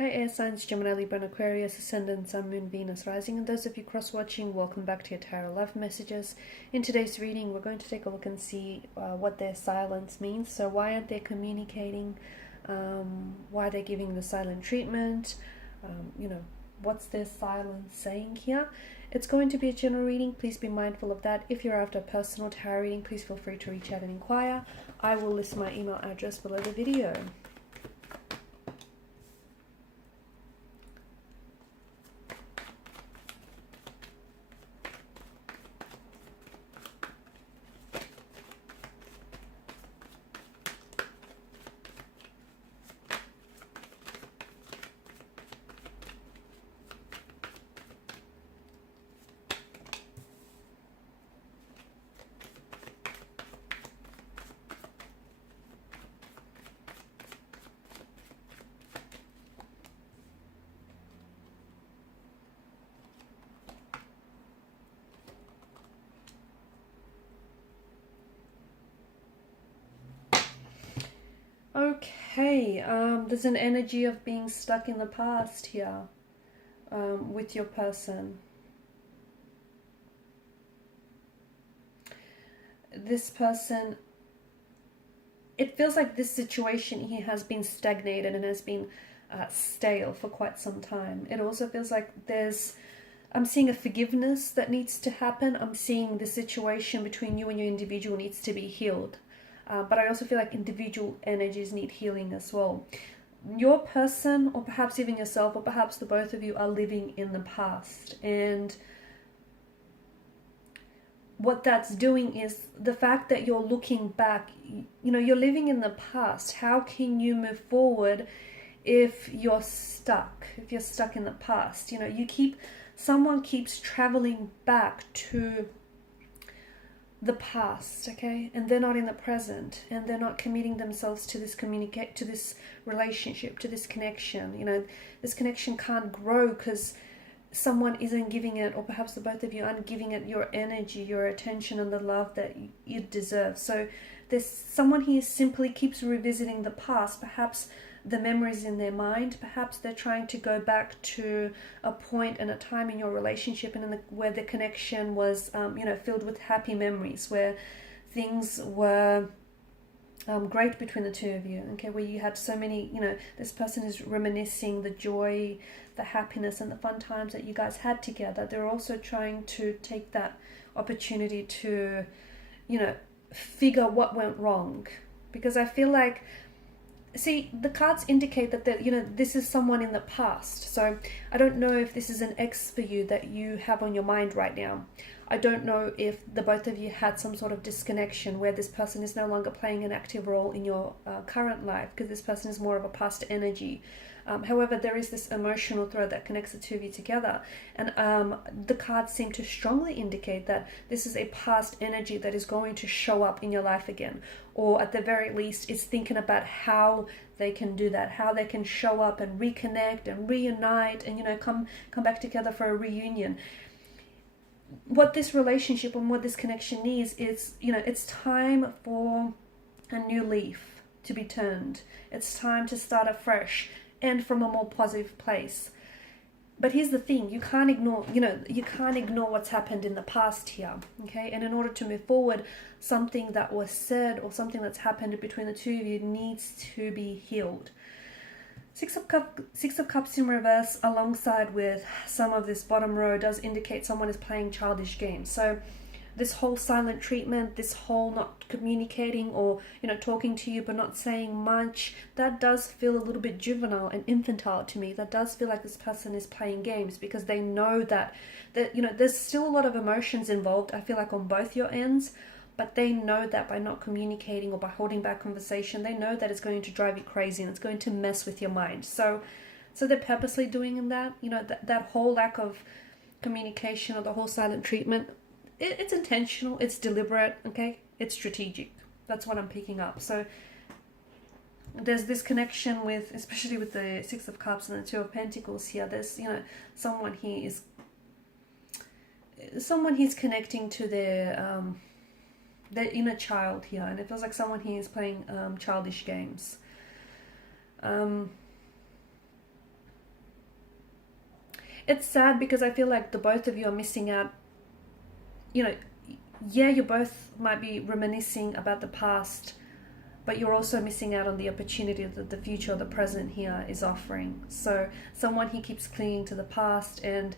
Hi air signs, Gemini, Libra and Aquarius, Ascendant, Sun, Moon, Venus, Rising, and those of you cross-watching, welcome back to your Tarot Love Messages. In today's reading, we're going to take a look and see what their silence means. So why aren't they communicating? Why they're giving the silent treatment? What's their silence saying here? It's going to be a general reading. Please be mindful of that. If you're after a personal tarot reading, please feel free to reach out and inquire. I will list my email address below the video. Okay, there's an energy of being stuck in the past here with your person. This person, it feels like this situation here has been stagnated and has been stale for quite some time. It also feels like I'm seeing a forgiveness that needs to happen. I'm seeing the situation between you and your individual needs to be healed. But I also feel like individual energies need healing as well. Your person, or perhaps even yourself, or perhaps the both of you, are living in the past. And what that's doing is the fact that you're looking back, you're living in the past. How can you move forward if you're stuck in the past? Someone keeps traveling back to the past, okay, and they're not in the present, and they're not committing themselves to this relationship, to this connection. This connection can't grow because someone isn't giving it, or perhaps the both of you aren't giving it your energy, your attention, and the love that you deserve. So there's someone here simply keeps revisiting the past, perhaps the memories in their mind. Perhaps they're trying to go back to a point and a time in your relationship and where the connection was filled with happy memories, where things were great between the two of you, okay, where you had so many, this person is reminiscing the joy, the happiness and the fun times that you guys had together. They're also trying to take that opportunity to figure what went wrong, because I feel like, see, the cards indicate that this is someone in the past. So I don't know if this is an ex for you that you have on your mind right now. I don't know if the both of you had some sort of disconnection where this person is no longer playing an active role in your current life, because this person is more of a past energy. However, there is this emotional thread that connects the two of you together. And the cards seem to strongly indicate that this is a past energy that is going to show up in your life again. Or at the very least, is thinking about how they can do that, how they can show up and reconnect and reunite and, come back together for a reunion. What this relationship and what this connection needs is, it's time for a new leaf to be turned. It's time to start afresh and from a more positive place. But here's the thing, you can't ignore what's happened in the past here, okay? And in order to move forward, something that was said or something that's happened between the two of you needs to be healed. Six of Cups in reverse alongside with some of this bottom row does indicate someone is playing childish games. So this whole silent treatment, this whole not communicating or, talking to you but not saying much, that does feel a little bit juvenile and infantile to me. That does feel like this person is playing games because they know that there's still a lot of emotions involved, I feel like, on both your ends. But they know that by not communicating or by holding back conversation, they know that it's going to drive you crazy and it's going to mess with your mind. So they're purposely doing that. That whole lack of communication or the whole silent treatment, it's intentional, it's deliberate, okay? It's strategic. That's what I'm picking up. So there's this connection with, especially with the Six of Cups and the Two of Pentacles here. There's, someone he's connecting to their inner child here, and it feels like someone here is playing childish games. it's sad because I feel like the both of you are missing out. You know, yeah, you both might be reminiscing about the past, but you're also missing out on the opportunity that the future or the present here is offering. So someone he keeps clinging to the past, and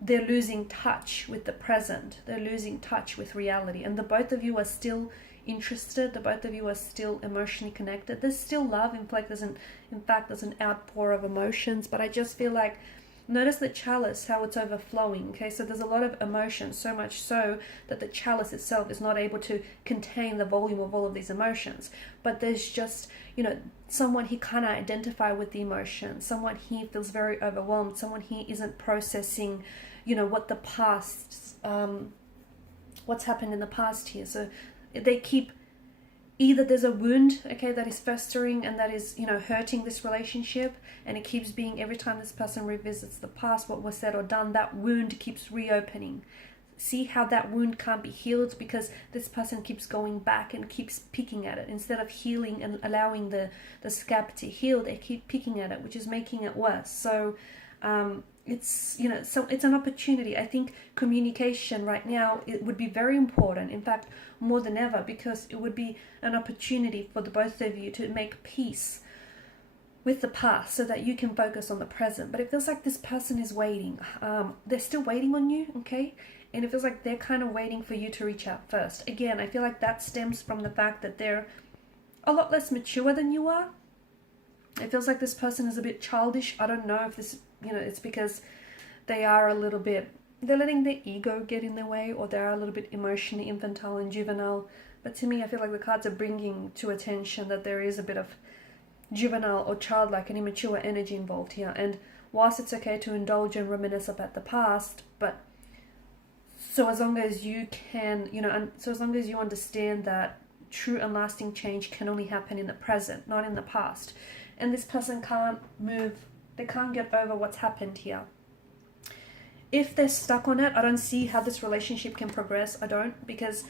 they're losing touch with the present. They're losing touch with reality. And the both of you are still interested. The both of you are still emotionally connected. There's still love. In fact, there's an outpour of emotions. But I just feel like, notice the chalice, how it's overflowing. Okay, so there's a lot of emotion, so much so that the chalice itself is not able to contain the volume of all of these emotions. But there's just, someone he can't identify with the emotion. Someone he feels very overwhelmed. Someone he isn't processing, what the past, what's happened in the past here. So they keep, either there's a wound, okay, that is festering and that is, hurting this relationship, and it keeps being, every time this person revisits the past, what was said or done, that wound keeps reopening. See how that wound can't be healed because this person keeps going back and keeps picking at it. Instead of healing and allowing the scab to heal, they keep picking at it, which is making it worse. So it's it's an opportunity. I think communication right now, it would be very important, in fact more than ever, because it would be an opportunity for the both of you to make peace with the past so that you can focus on the present. But it feels like this person is waiting. They're still waiting on you, okay? And it feels like they're kind of waiting for you to reach out first. Again, I feel like that stems from the fact that they're a lot less mature than you are. It feels like this person is a bit childish. I don't know if this, it's because they are a little bit, they're letting their ego get in their way, or they're a little bit emotionally infantile and juvenile. But to me, I feel like the cards are bringing to attention that there is a bit of juvenile or childlike and immature energy involved here. And whilst it's okay to indulge and reminisce about the past, but so as long as you can, so as long as you understand that true and lasting change can only happen in the present, not in the past. And this person can't move, they can't get over what's happened here. If they're stuck on it, I don't see how this relationship can progress. I don't, because,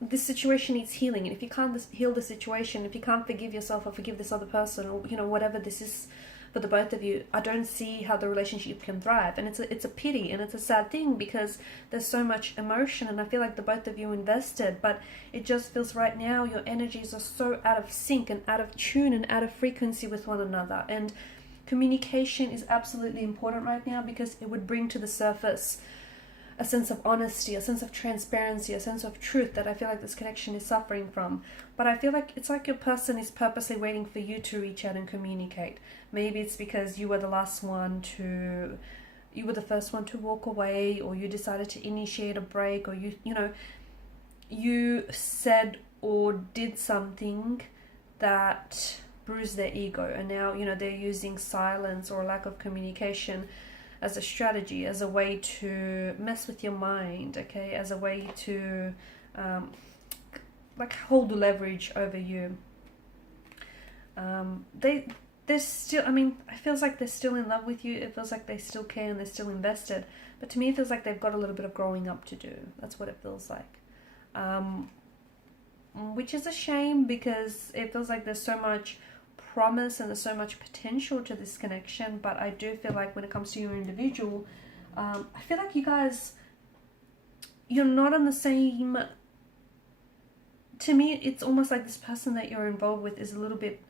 this situation needs healing. And if you can't heal the situation, if you can't forgive yourself or forgive this other person, or, whatever this is for the both of you, I don't see how the relationship can thrive. And it's a pity, and it's a sad thing, because there's so much emotion, and I feel like the both of you invested, but it just feels right now your energies are so out of sync and out of tune and out of frequency with one another. And communication is absolutely important right now, because it would bring to the surface a sense of honesty, a sense of transparency, a sense of truth that I feel like this connection is suffering from. But I feel like it's like your person is purposely waiting for you to reach out and communicate. Maybe it's because you were the first one to walk away, or you decided to initiate a break, or you said or did something that bruised their ego, and now they're using silence or lack of communication as a strategy, as a way to mess with your mind, okay, as a way to hold leverage over you. They're still, it feels like they're still in love with you. It feels like they still care and they're still invested. But to me, it feels like they've got a little bit of growing up to do. That's what it feels like. Which is a shame, because it feels like there's so much promise and there's so much potential to this connection. But I do feel like when it comes to your individual, I feel like you guys, you're not on the same, to me, it's almost like this person that you're involved with is a little bit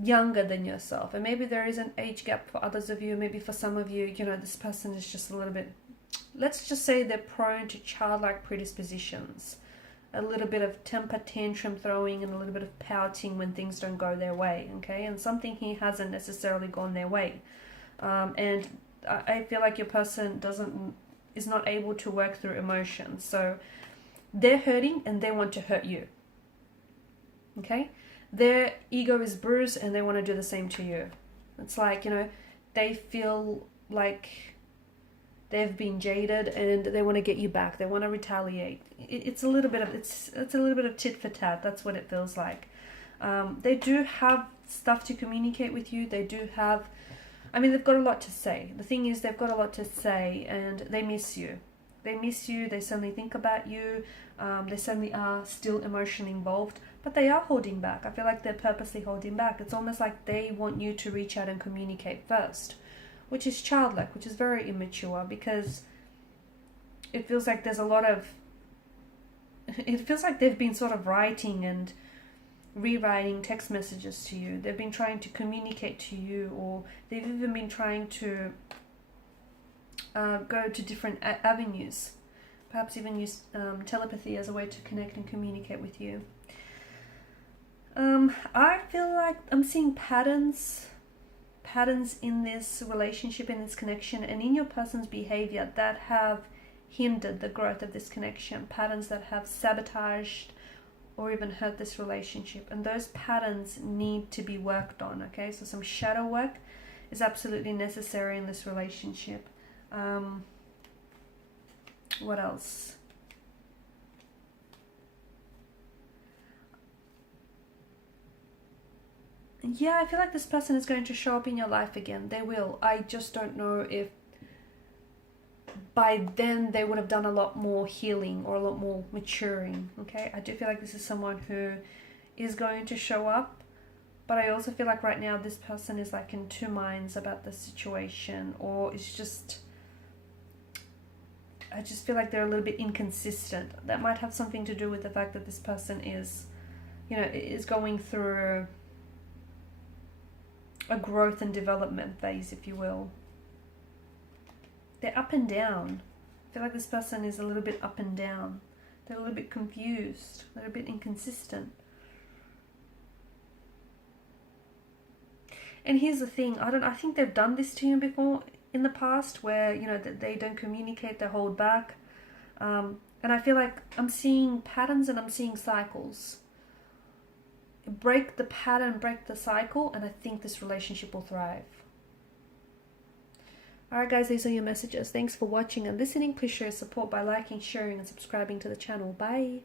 younger than yourself. And maybe there is an age gap for others of you. Maybe for some of you, this person is just a little bit, let's just say they're prone to childlike predispositions. A little bit of temper tantrum throwing and a little bit of pouting when things don't go their way, okay? And something here hasn't necessarily gone their way. And I feel like your person is not able to work through emotions. So they're hurting and they want to hurt you, okay? Their ego is bruised and they want to do the same to you. It's like, they feel like they've been jaded and they want to get you back. They want to retaliate. It's a little bit of tit for tat. That's what it feels like. They do have stuff to communicate with you. They do have, they've got a lot to say. The thing is, they've got a lot to say, and they miss you. They miss you. They suddenly think about you. They suddenly are still emotionally involved, but they are holding back. I feel like they're purposely holding back. It's almost like they want you to reach out and communicate first, which is childlike, which is very immature, because it feels like there's a lot of, it feels like they've been sort of writing and rewriting text messages to you. They've been trying to communicate to you, or they've even been trying to go to different avenues, perhaps even use telepathy as a way to connect and communicate with you. I feel like I'm seeing patterns in this relationship, in this connection, and in your person's behavior that have hindered the growth of this connection, patterns that have sabotaged or even hurt this relationship, and those patterns need to be worked on. Okay, so some shadow work is absolutely necessary in this relationship. What else? Yeah, I feel like this person is going to show up in your life again. They will. I just don't know if by then they would have done a lot more healing or a lot more maturing. Okay, I do feel like this is someone who is going to show up, but I also feel like right now this person is like in two minds about the situation, or it's just, I just feel like they're a little bit inconsistent. That might have something to do with the fact that this person is, you know, is going through a growth and development phase, if you will. They're up and down. I feel like this person is a little bit up and down. They're a little bit confused. They're a bit inconsistent. And here's the thing. I think they've done this to you before in the past, where, you know, that they don't communicate, they hold back. And I feel like I'm seeing patterns and I'm seeing cycles. Break the pattern, break the cycle, and I think this relationship will thrive. Alright guys, these are your messages. Thanks for watching and listening. Please show your support by liking, sharing and subscribing to the channel. Bye.